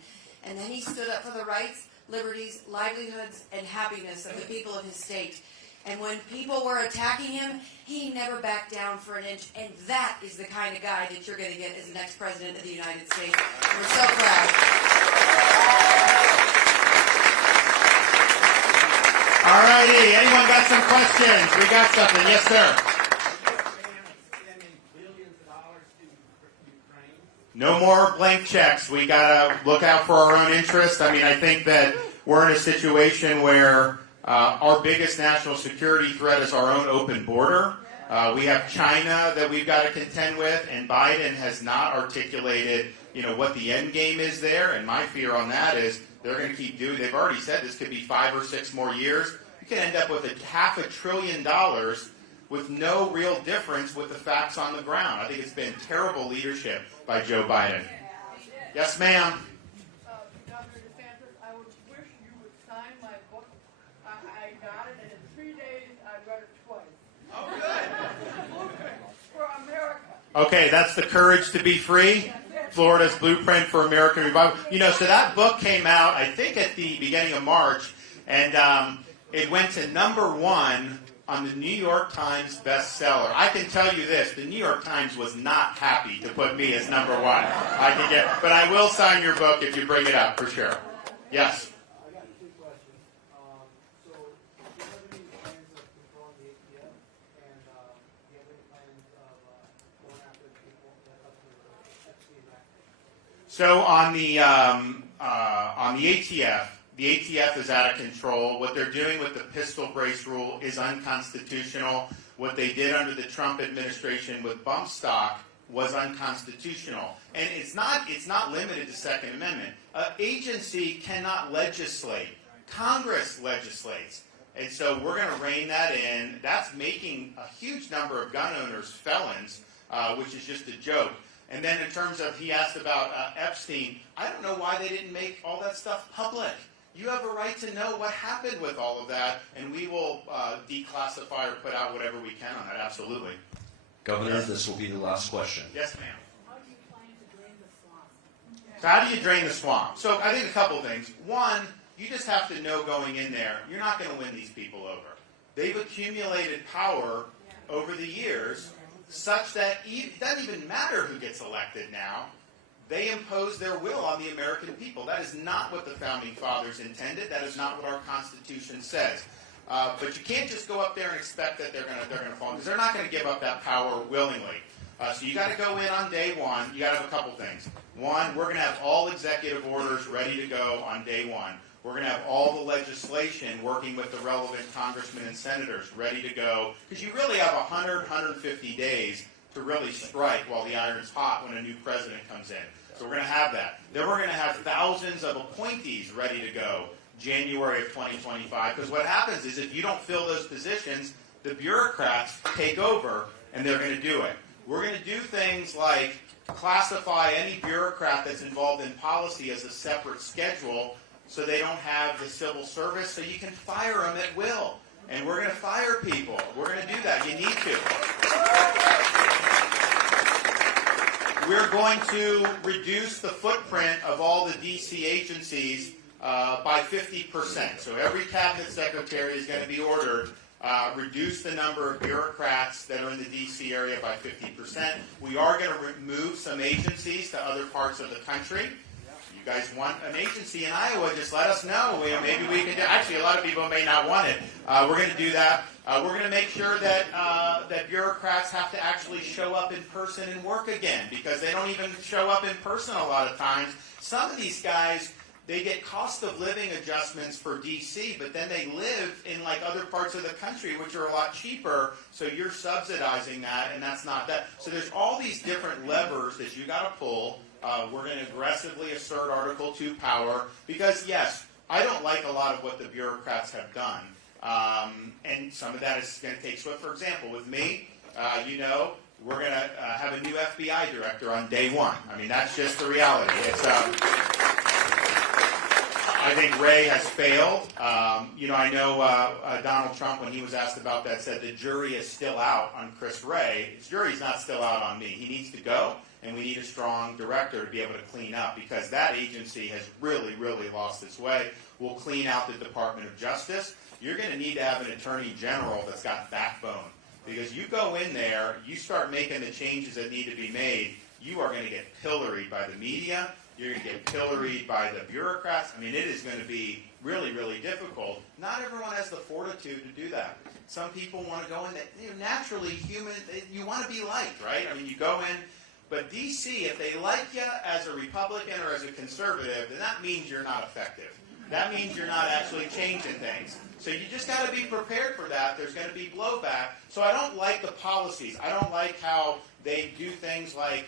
And then he stood up for the rights, liberties, livelihoods, and happiness of the people of his state. And when people were attacking him, he never backed down for an inch. And that is the kind of guy that you're going to get as the next president of the United States. We're so proud. All righty. Anyone got some questions? We got something. Yes, sir. No more blank checks. We got to look out for our own interest. I mean, I think that we're in a situation where our biggest national security threat is our own open border. We have China that we've got to contend with, and Biden has not articulated, what the end game is there. And my fear on that is they're going to keep doing. They've already said this could be 5 or 6 more years. You can end up with $500 billion with no real difference with the facts on the ground. I think it's been terrible leadership by Joe Biden. Yes, ma'am. Governor DeSantis, I would wish you would sign my book. I got it, and in 3 days I read it twice. Oh, good. For America. Okay, that's The Courage to Be Free, Florida's Blueprint for American Revival. So that book came out, I think, at the beginning of March, and it went to #1 on the New York Times bestseller. I can tell you this, the New York Times was not happy to put me as #1. But I will sign your book if you bring it up, for sure. Yes? I got two questions. So, do you have any plans of controlling the ATF? And do you have any plans of going after the people that up to the FC back? So on the ATF, the ATF is out of control. What they're doing with the pistol brace rule is unconstitutional. What they did under the Trump administration with bump stock was unconstitutional. And it's not limited to Second Amendment. An agency cannot legislate. Congress legislates. And so we're going to rein that in. That's making a huge number of gun owners felons, which is just a joke. And then in terms of, he asked about Epstein, I don't know why they didn't make all that stuff public. You have a right to know what happened with all of that, and we will declassify or put out whatever we can on that, absolutely. Governor, this will be the last question. Yes, ma'am. How do you plan to drain the swamp? So how do you drain the swamp? So I think a couple things. One, you just have to know going in there, you're not going to win these people over. They've accumulated power over the years such that it doesn't even matter who gets elected now. They impose their will on the American people. That is not what the Founding Fathers intended. That is not what our Constitution says. But you can't just go up there and expect that they're going to fall, because they're not going to give up that power willingly. So you got to go in on day one. You got to have a couple things. One, we're going to have all executive orders ready to go on day one. We're going to have all the legislation working with the relevant congressmen and senators ready to go, because you really have 100, 150 days to really strike while the iron's hot when a new president comes in. So we're going to have that. Then we're going to have thousands of appointees ready to go January of 2025, because what happens is if you don't fill those positions, the bureaucrats take over, and they're going to do it. We're going to do things like classify any bureaucrat that's involved in policy as a separate schedule, so they don't have the civil service, so you can fire them at will. And we're going to fire people. We're going to do that. You need to. We're going to reduce the footprint of all the D.C. agencies by 50%. So every cabinet secretary is going to be ordered reduce the number of bureaucrats that are in the D.C. area by 50%. We are going to move some agencies to other parts of the country. You guys want an agency in Iowa, just let us know. Maybe we can do. Actually, a lot of people may not want it. We're going to do that. We're going to make sure that that bureaucrats have to actually show up in person and work again, because they don't even show up in person a lot of times. Some of these guys, they get cost of living adjustments for D.C., but then they live in like other parts of the country, which are a lot cheaper, so you're subsidizing that, and that's not that. So there's all these different levers that you got to pull. We're going to aggressively assert Article 2 power, because, yes, I don't like a lot of what the bureaucrats have done. And some of that is going to take swift. For example, with me, we're going to have a new FBI director on day one. I mean, that's just the reality. It's, I think Ray has failed. I know Donald Trump, when he was asked about that, said the jury is still out on Chris Wray. The jury's not still out on me. He needs to go, and we need a strong director to be able to clean up, because that agency has really, really lost its way. We'll clean out the Department of Justice. You're going to need to have an attorney general that's got backbone, because you go in there, you start making the changes that need to be made, you are going to get pilloried by the media. You're going to get pilloried by the bureaucrats. I mean, it is going to be really, really difficult. Not everyone has the fortitude to do that. Some people want to go in. Naturally, human, you want to be liked, right? I mean, you go in. But D.C., if they like you as a Republican or as a conservative, then that means you're not effective. That means you're not actually changing things. So you just got to be prepared for that. There's going to be blowback. So I don't like the policies. I don't like how they do things like,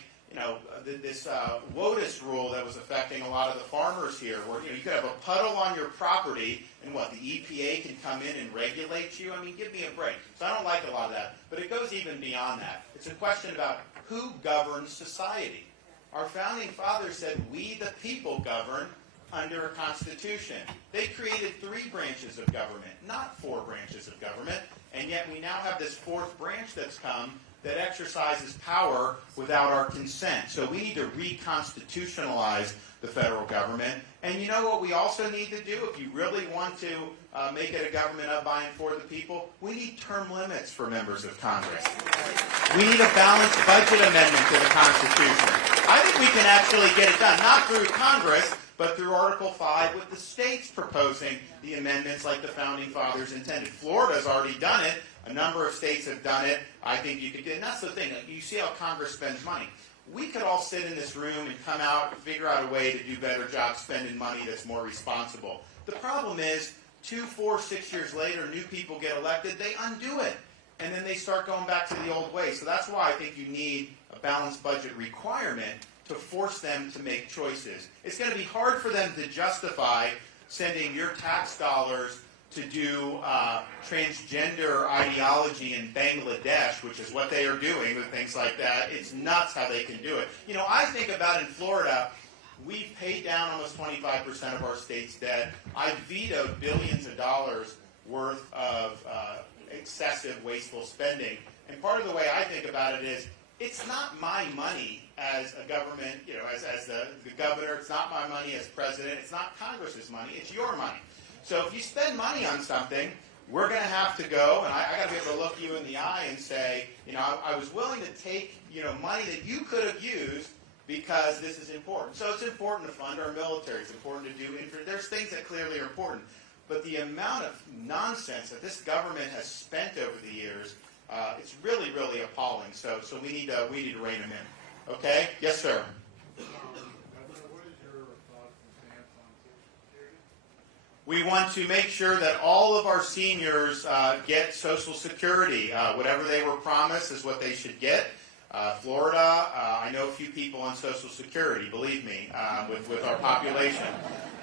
this WOTUS rule that was affecting a lot of the farmers here, where you could have a puddle on your property, and the EPA can come in and regulate you. I mean, give me a break. So I don't like a lot of that. But it goes even beyond that. It's a question about who governs society. Our founding fathers said, "We the people govern." under a constitution. They created 3 branches of government, not 4 branches of government, and yet we now have this 4th branch that's come that exercises power without our consent. So we need to reconstitutionalize the federal government. And you know what we also need to do if you really want to make it a government of, by, and for the people? We need term limits for members of Congress. We need a balanced budget amendment to the Constitution. I think we can actually get it done, not through Congress, but through Article 5 with the states proposing the amendments like the Founding Fathers intended. Florida's already done it. A number of states have done it. I think you could do it. And that's the thing. You see how Congress spends money. We could all sit in this room and come out and figure out a way to do a better job spending money that's more responsible. The problem is 2, 4, 6 years later, new people get elected, they undo it. And then they start going back to the old way. So that's why I think you need a balanced budget requirement to force them to make choices. It's going to be hard for them to justify sending your tax dollars to do transgender ideology in Bangladesh, which is what they are doing with things like that. It's nuts how they can do it. You know, I think about in Florida, we've paid down almost 25% of our state's debt. I've vetoed billions of dollars worth of excessive, wasteful spending. And part of the way I think about it is, it's not my money as a government, you know, as the governor. It's not my money as president. It's not Congress's money. It's your money. So if you spend money on something, we're going to have to go, and I got to be able to look you in the eye and say, you know, I was willing to take, you know, money that you could have used because this is important. So it's important to fund our military. It's important to do there's things that clearly are important. But the amount of nonsense that this government has spent over the years, it's really, really appalling. So we need to rein them in. Okay? Yes, sir. We want to make sure that all of our seniors get Social Security. Whatever they were promised is what they should get. Florida, I know a few people on Social Security, believe me, with our population.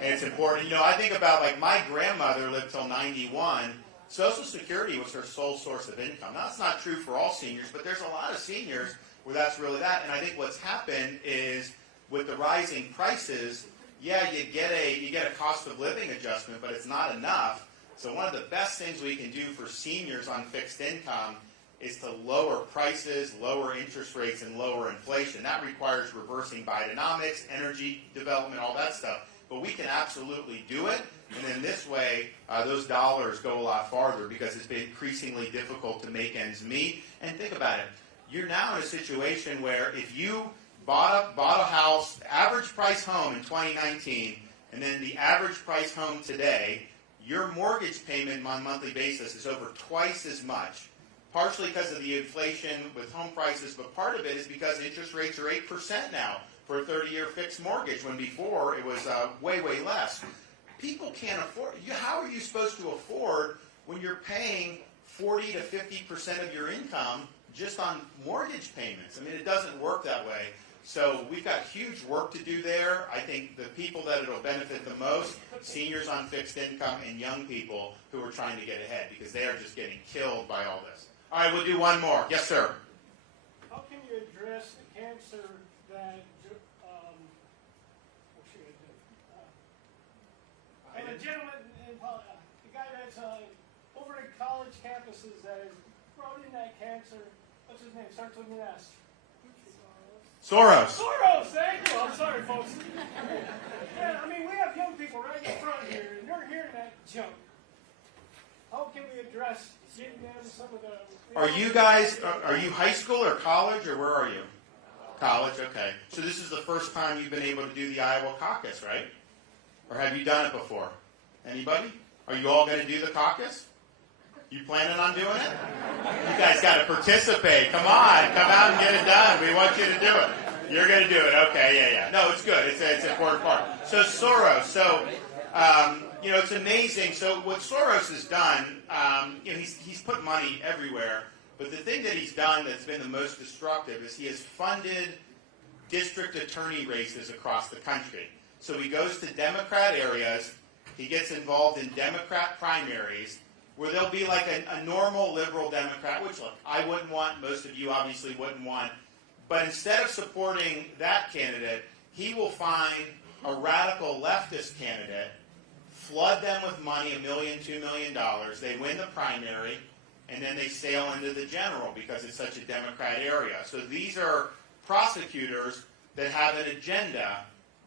And it's important. You know, I think about, like, my grandmother lived till 91. Social Security was her sole source of income. Now, that's not true for all seniors, but there's a lot of seniors where that's really that. And I think what's happened is with the rising prices, yeah, you get a cost of living adjustment, but it's not enough. So one of the best things we can do for seniors on fixed income is to lower prices, lower interest rates, and lower inflation. That requires reversing Bidenomics, energy development, all that stuff. But we can absolutely do it, and then this way, those dollars go a lot farther because it's been increasingly difficult to make ends meet. And think about it. You're now in a situation where if you bought a house, average price home in 2019, and then the average price home today, your mortgage payment on a monthly basis is over twice as much. Partially because of the inflation with home prices, but part of it is because interest rates are 8% now for a 30-year fixed mortgage, when before it was way, way less. People can't afford. How are you supposed to afford when you're paying 40 to 50% of your income just on mortgage payments? I mean, it doesn't work that way. So we've got huge work to do there. I think the people that it'll benefit the most, seniors on fixed income and young people who are trying to get ahead, because they are just getting killed by all this. All right, we'll do one more. Yes, sir. How can you address the cancer that, what should I do? The gentleman, the guy that's over at college campuses that is brought in that cancer, what's his name? Starts with an S. Soros. Soros, thank you. I'm sorry, folks. Yeah, I mean, we have young people right in front here, and they're hearing that junk. How can we address getting them some of the... Are you guys, are you high school or college, or where are you? College, okay. So this is the first time you've been able to do the Iowa caucus, right? Or have you done it before? Anybody? Are you all going to do the caucus? You planning on doing it? You guys got to participate. Come on, come out and get it done. We want you to do it. You're going to do it. Okay, yeah. No, it's good. It's an important part. So Soros. So, you know, it's amazing. So what Soros has done, you know, he's put money everywhere. But the thing that he's done that's been the most destructive is he has funded district attorney races across the country. So he goes to Democrat areas. He gets involved in Democrat primaries, where there'll be like a normal liberal Democrat, which, look, I wouldn't want, most of you obviously wouldn't want, but instead of supporting that candidate, he will find a radical leftist candidate, flood them with money, $1 million, $2 million. They win the primary, and then they sail into the general because it's such a Democrat area. So these are prosecutors that have an agenda.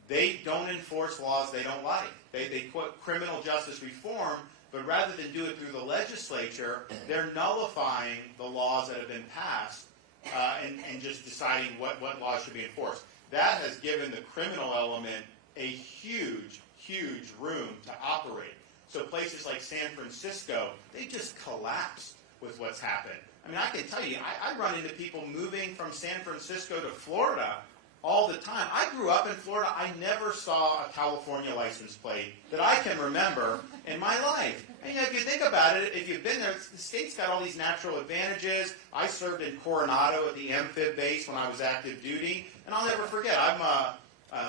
They don't enforce laws they don't like. They quote criminal justice reform, but rather than do it through the legislature, they're nullifying the laws that have been passed and just deciding what laws should be enforced. That has given the criminal element a huge, huge room to operate. So places like San Francisco, they just collapsed with what's happened. I mean, I can tell you, I run into people moving from San Francisco to Florida all the time. I grew up in Florida. I never saw a California license plate that I can remember in my life. And if you think about it, if you've been there, the state's got all these natural advantages. I served in Coronado at the Amphib base when I was active duty, and I'll never forget. I'm a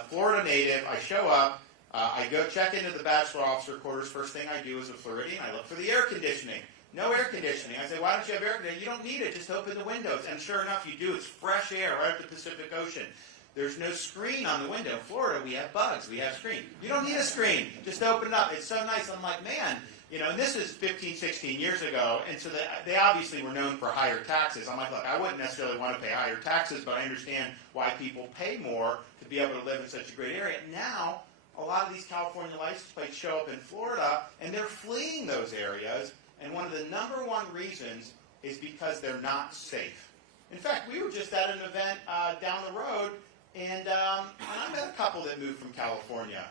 Florida native. I show up. I go check into the bachelor officer quarters. First thing I do as a Floridian, I look for the air conditioning. No air conditioning. I say, why don't you have air conditioning? You don't need it. Just open the windows. And sure enough, you do. It's fresh air right at the Pacific Ocean. There's no screen on the window. In Florida, we have bugs. We have screen. You don't need a screen. Just open it up. It's so nice. I'm like, man, and this is 15, 16 years ago, and so they obviously were known for higher taxes. I'm like, look, I wouldn't necessarily want to pay higher taxes, but I understand why people pay more to be able to live in such a great area. Now, a lot of these California license plates show up in Florida, and they're fleeing those areas, and one of the number one reasons is because they're not safe. In fact, we were just at an event down the road, and I met a couple that moved from California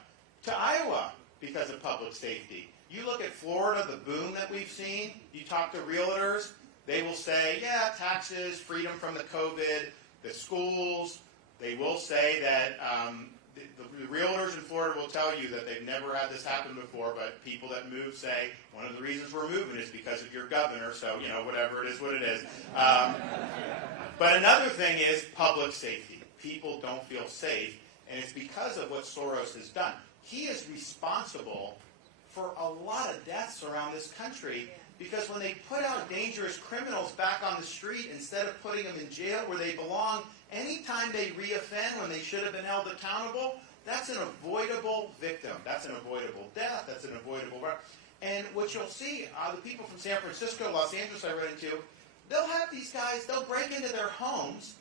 to Iowa because of public safety. You look at Florida, the boom that we've seen, you talk to realtors, they will say, yeah, taxes, freedom from the COVID, the schools. They will say that the realtors in Florida will tell you that they've never had this happen before, but people that move say, one of the reasons we're moving is because of your governor, so, whatever it is, what it is. But another thing is public safety. People don't feel safe, and it's because of what Soros has done. He is responsible for a lot of deaths around this country because when they put out dangerous criminals back on the street instead of putting them in jail where they belong, anytime they reoffend when they should have been held accountable, that's an avoidable victim. That's an avoidable death. That's an avoidable... And what you'll see, the people from San Francisco, Los Angeles I ran into, they'll have these guys, they'll break into their homes.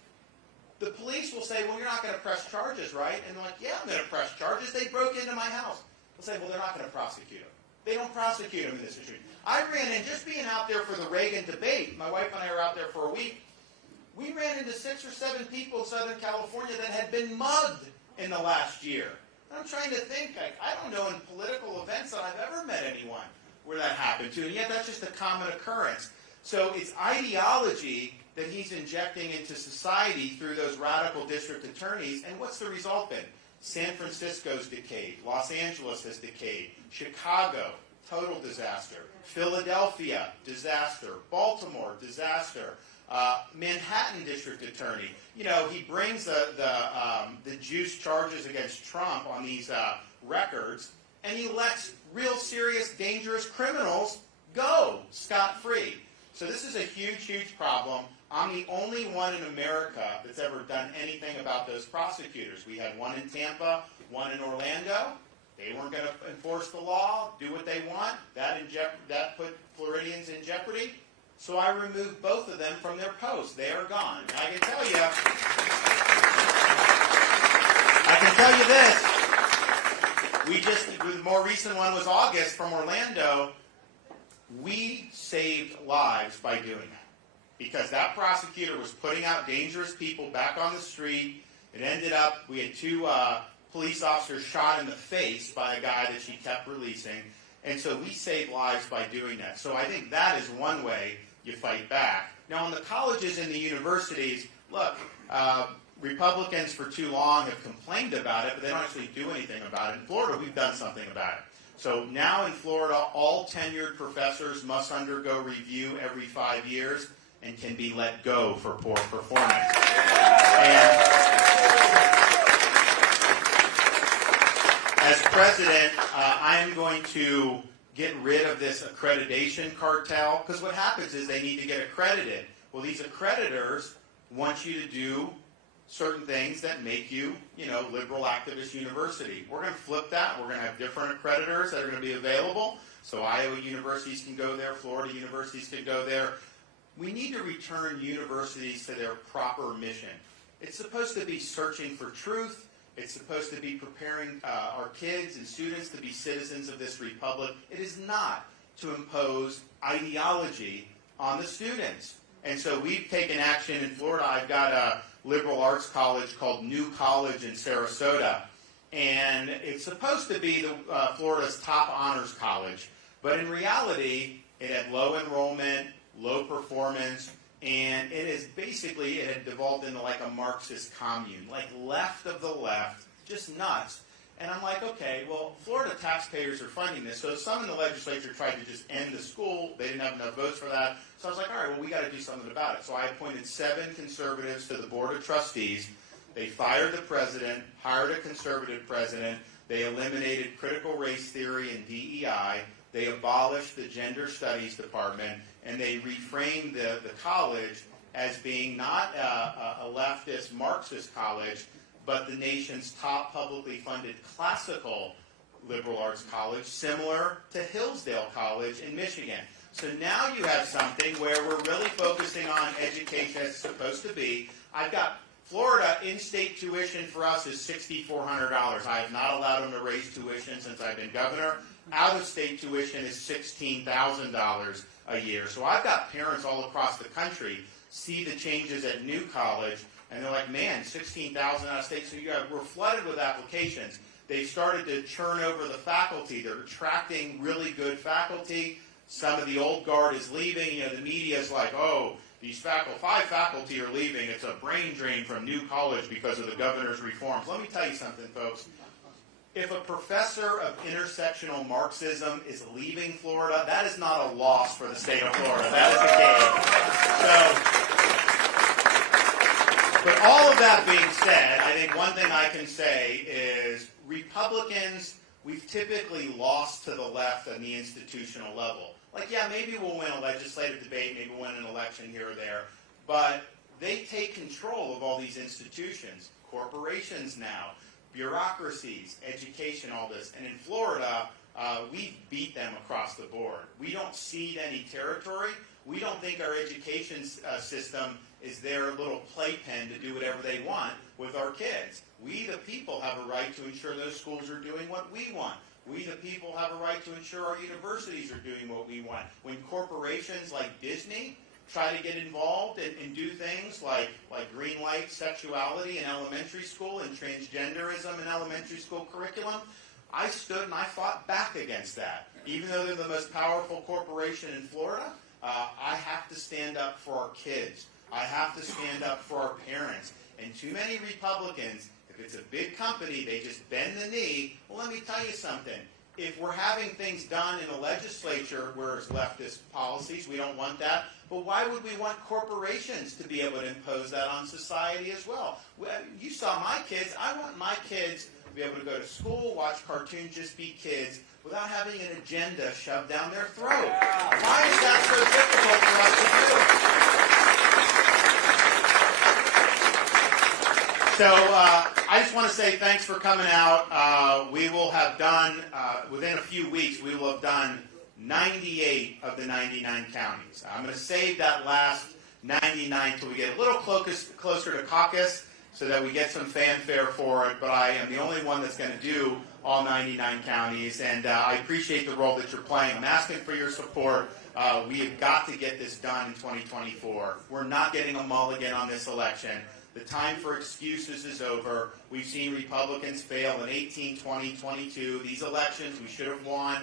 The police will say, well, you're not going to press charges, right? And they're like, yeah, I'm going to press charges. They broke into my house. They'll say, well, they're not going to prosecute them. They don't prosecute them in this country. I ran in, just being out there for the Reagan debate, my wife and I were out there for a week, we ran into 6 or 7 people in Southern California that had been mugged in the last year. And I'm trying to think, I don't know in political events that I've ever met anyone where that happened to, and yet that's just a common occurrence. So it's ideology that he's injecting into society through those radical district attorneys, and what's the result been? San Francisco's decayed. Los Angeles has decayed. Chicago, total disaster. Philadelphia, disaster. Baltimore, disaster. Manhattan district attorney. He brings the juice charges against Trump on these records, and he lets real serious, dangerous criminals go scot-free. So this is a huge, huge problem. I'm the only one in America that's ever done anything about those prosecutors. We had one in Tampa, one in Orlando. They weren't going to enforce the law, do what they want. That put Floridians in jeopardy. So I removed both of them from their posts. They are gone. And I can tell you this. The more recent one was August from Orlando. We saved lives by doing that. Because that prosecutor was putting out dangerous people back on the street. It ended up, we had 2 police officers shot in the face by a guy that she kept releasing. And so we saved lives by doing that. So I think that is one way you fight back. Now, in the colleges and the universities, look, Republicans for too long have complained about it, but they don't actually do anything about it. In Florida, we've done something about it. So now in Florida, all tenured professors must undergo review every 5 years and can be let go for poor performance. And as president, I am going to get rid of this accreditation cartel, because what happens is they need to get accredited. Well, these accreditors want you to do certain things that make you, liberal activist university. We're going to flip that. We're going to have different accreditors that are going to be available. So Iowa universities can go there, Florida universities can go there. We need to return universities to their proper mission. It's supposed to be searching for truth. It's supposed to be preparing our kids and students to be citizens of this republic. It is not to impose ideology on the students. And so we've taken action in Florida. I've got a liberal arts college called New College in Sarasota. And it's supposed to be Florida's top honors college. But in reality, it had low enrollment, low performance, and it had devolved into like a Marxist commune, like left of the left, just nuts. And I'm like, okay, well, Florida taxpayers are funding this. So some in the legislature tried to just end the school. They didn't have enough votes for that. So I was like, all right, well, we got to do something about it. So I appointed 7 conservatives to the board of trustees. They fired the president, hired a conservative president. They eliminated critical race theory and DEI. They abolished the gender studies department, and they reframed the college as being not a leftist Marxist college, but the nation's top publicly funded classical liberal arts college, similar to Hillsdale College in Michigan. So now you have something where we're really focusing on education as it's supposed to be. I've got Florida, in-state tuition for us is $6,400. I have not allowed them to raise tuition since I've been governor. Out-of-state tuition is $16,000 a year. So I've got parents all across the country see the changes at New College, and they're like, man, $16,000 out-of-state. So we're flooded with applications. They've started to churn over the faculty. They're attracting really good faculty. Some of the old guard is leaving. The media is like, oh, these 5 faculty are leaving. It's a brain drain from New College because of the governor's reforms. Let me tell you something, folks. If a professor of intersectional Marxism is leaving Florida, that is not a loss for the state of Florida. That is a gain. So, but all of that being said, I think one thing I can say is Republicans, we've typically lost to the left on the institutional level. Like, yeah, maybe we'll win a legislative debate, maybe we'll win an election here or there, but they take control of all these institutions, corporations now, bureaucracies, education, all this. And in Florida, we beat them across the board. We don't cede any territory. We don't think our education system is their little playpen to do whatever they want with our kids. We, the people, have a right to ensure those schools are doing what we want. We, the people, have a right to ensure our universities are doing what we want. When corporations like Disney try to get involved and do things like greenlight sexuality in elementary school and transgenderism in elementary school curriculum, I stood and I fought back against that. Even though they're the most powerful corporation in Florida, I have to stand up for our kids. I have to stand up for our parents. And too many Republicans, if it's a big company, they just bend the knee. Well, let me tell you something. If we're having things done in the legislature where it's leftist policies, we don't want that. But why would we want corporations to be able to impose that on society as well? You saw my kids. I want my kids to be able to go to school, watch cartoons, just be kids, without having an agenda shoved down their throat. Why is that so difficult for us to do? So I just want to say thanks for coming out. We will have done, within a few weeks, we will have done 98 of the 99 counties. I'm going to save that last 99 until we get a little closer to caucus so that we get some fanfare for it, but I am the only one that's going to do all 99 counties, and I appreciate the role that you're playing. I'm asking for your support. We have got to get this done in 2024. We're not getting a mulligan on this election. The time for excuses is over. We've seen Republicans fail in 18, 20, 22. These elections, we should have won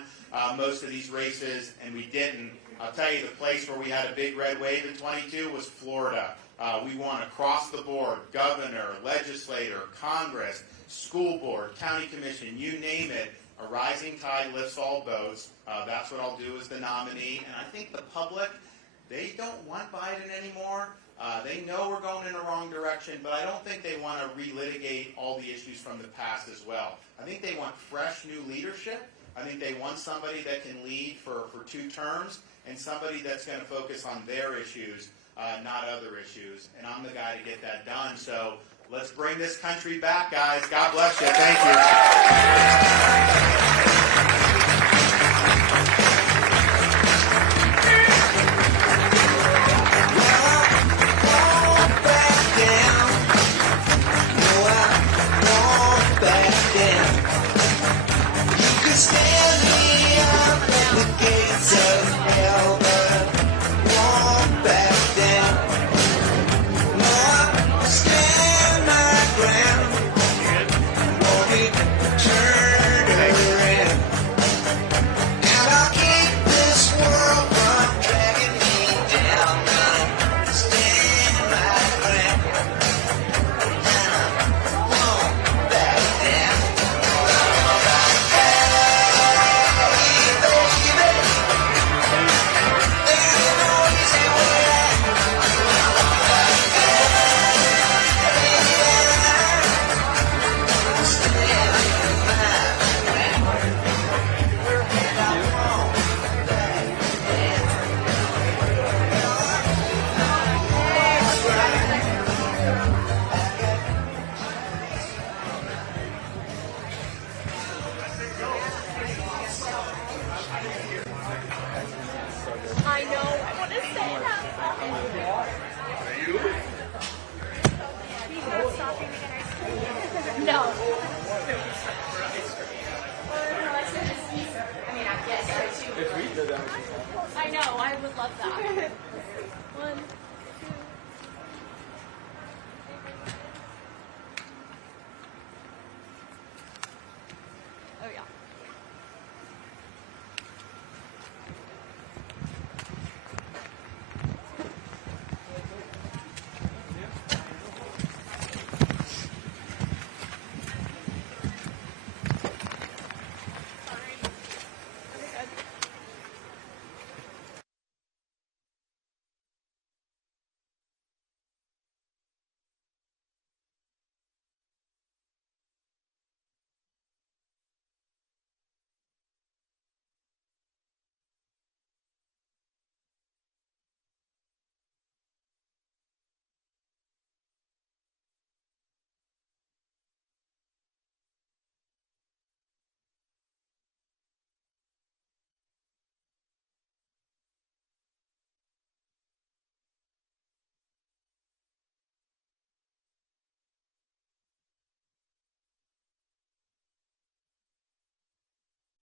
most of these races, and we didn't. I'll tell you, the place where we had a big red wave in 22 was Florida. We won across the board, governor, legislator, Congress, school board, county commission, you name it. A rising tide lifts all boats. That's what I'll do as the nominee. And I think the public, they don't want Biden anymore. They know we're going in the wrong direction, but I don't think they want to relitigate all the issues from the past as well. I think they want fresh new leadership. I think they want somebody that can lead for 2 terms and somebody that's going to focus on their issues, not other issues. And I'm the guy to get that done. So Let's bring this country back, guys. God bless you. Thank you. I know. I want to say that. He's not stopping to get ice cream. No. I mean, I guess so too. I know. I would love that. One.